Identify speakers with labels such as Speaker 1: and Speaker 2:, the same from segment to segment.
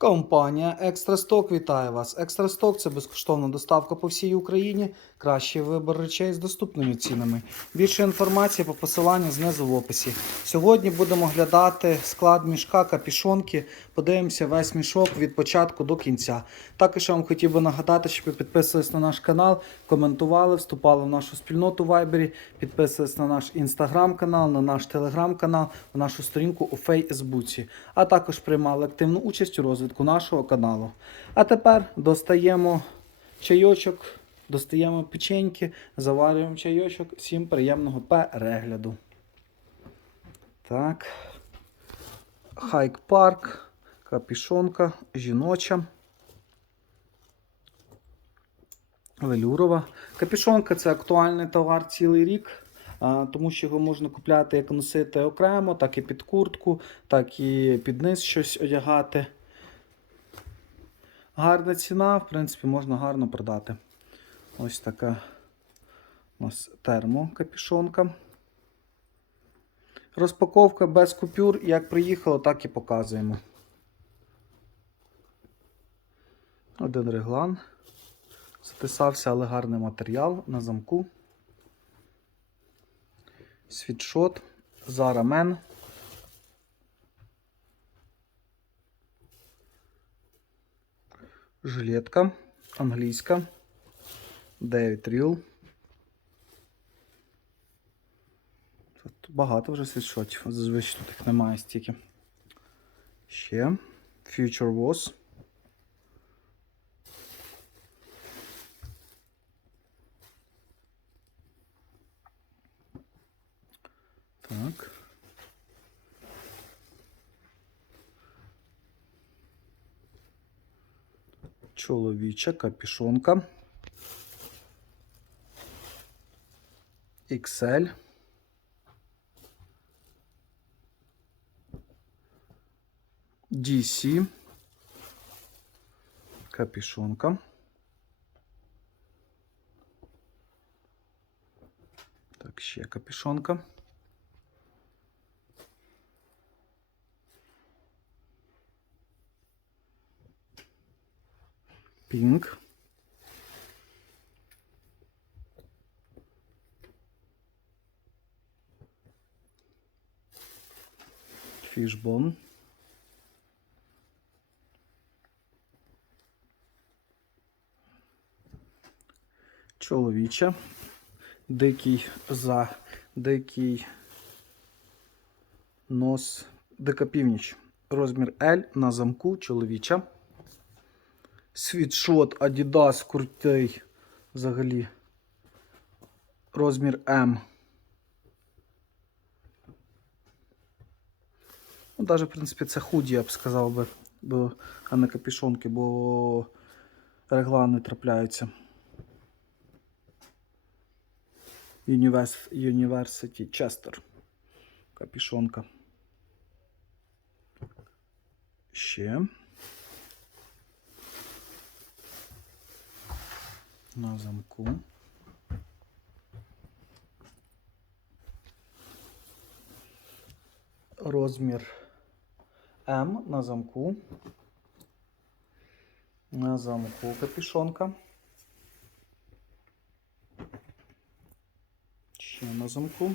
Speaker 1: Компанія Екстрасток вітає вас. Екстрасток це безкоштовна доставка по всій Україні. Кращий вибір речей з доступними цінами. Більше інформації по посиланню знизу в описі. Сьогодні будемо глядати склад мішка капішонки. Подивимося весь мішок від початку до кінця. Також я вам хотів би нагадати, щоб ви підписувались на наш канал, коментували, вступали в нашу спільноту в Вайбері, підписувались на наш інстаграм-канал, на наш телеграм-канал, на нашу сторінку у Фейсбуці, а також приймали активну участь у розвитку нашого каналу. А тепер достаємо чайочок, достаємо печеньки, заварюємо чайочок. Всім приємного перегляду. Так. Хайк парк, капішонка, жіноча. Велюрова. Капішонка це актуальний товар цілий рік, тому що його можна купляти як носити окремо, так і під куртку, так і під низ щось одягати. Гарна ціна, в принципі, можна гарно продати. Ось така у нас термокапішонка. Розпаковка без купюр, як приїхало, так і показуємо. Один реглан. Записався, але гарний матеріал на замку. Світшот, Zara Men. Жилетка англійська. Девід Ріл. Тут багато вже світшотів. Зазвичай тут їх немає стільки. Ще. Future Was. Так. Чоловіча капішонка. XL. DC. Капішонка. Так, ще капішонка. Pink. Fishbone. Чоловіча. Дикий за дикий нос. Дика північ. Розмір L на замку чоловіча. Світшот Adidas крутий взагалі. Розмір М. Ну, даже, в принципі, це худі, я б сказав би, бо, а не капішонки, бо реглани трапляються. Universe, University Chester. Капішонка. Ще. На замку. Розмір М на замку. На замку капішонка. Ще на замку.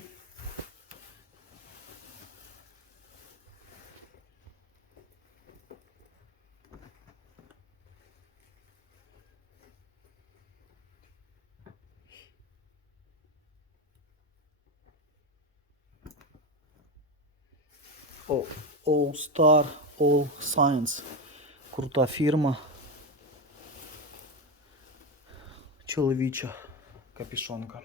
Speaker 1: All Star All Science. Крута фірма. Чоловіча капішонка.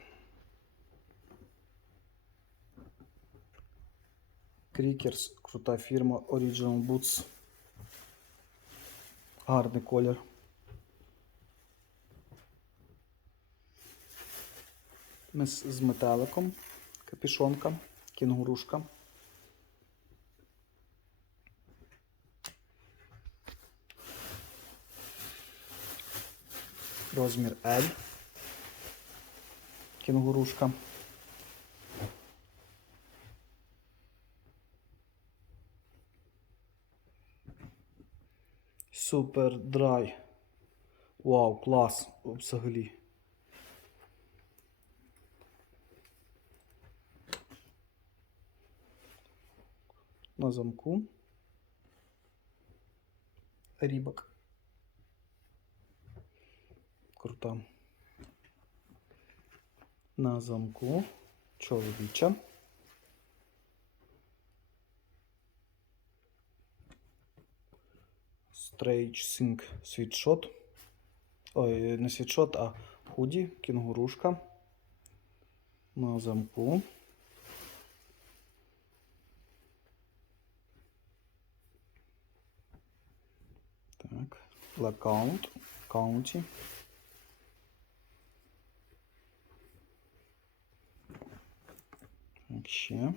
Speaker 1: Крікерс, крута фірма Original Boots. Гарний колір. З метеликом. Капішонка, кінгурушка. Розмір L. Кінгурушка. Супер драй. Вау, клас взагалі. На замку. Рібок. Крута. На замку. Чоловіча. Стрейч Синк світшот. Ой, не світшот, а худі, кінгурушка. На замку. Так. Лакаунт. Каунті. Ще.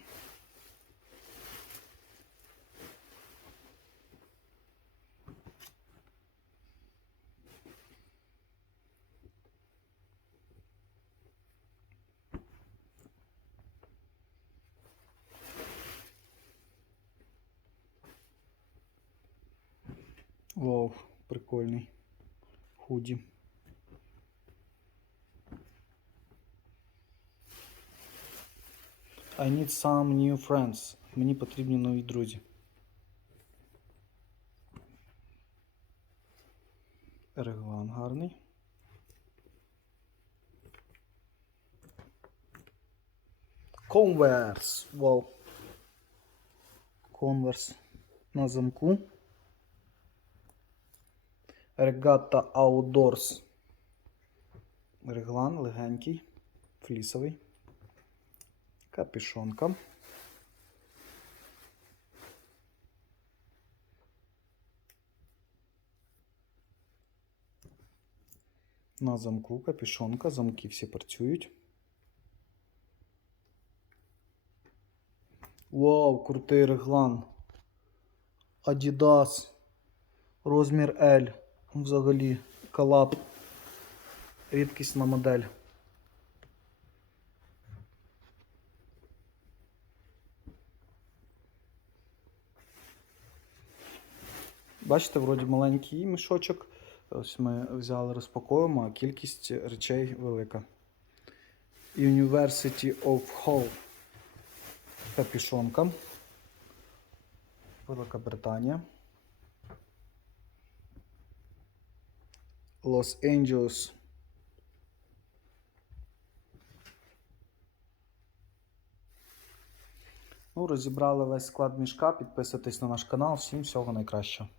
Speaker 1: Вау, прикольний. Худі. I need some new friends. Мені потрібні нові друзі. Реглан гарний. Converse. Вау. Converse на замку. Regatta Outdoors. Реглан легенький, флісовий. Капішонка. На замку капішонка. Замки всі працюють. Вау, крутий реглан. Adidas. Розмір L. Взагалі колаб. Рідкісна модель. Бачите, вроді маленький мішочок. Ось ми взяли, розпаковуємо, а кількість речей велика. University of Hull. Капішонка. Велика Британія. Лос-Анджелес. Ну, розібрали весь склад мішка. Підписуйтесь на наш канал. Всім всього найкращого.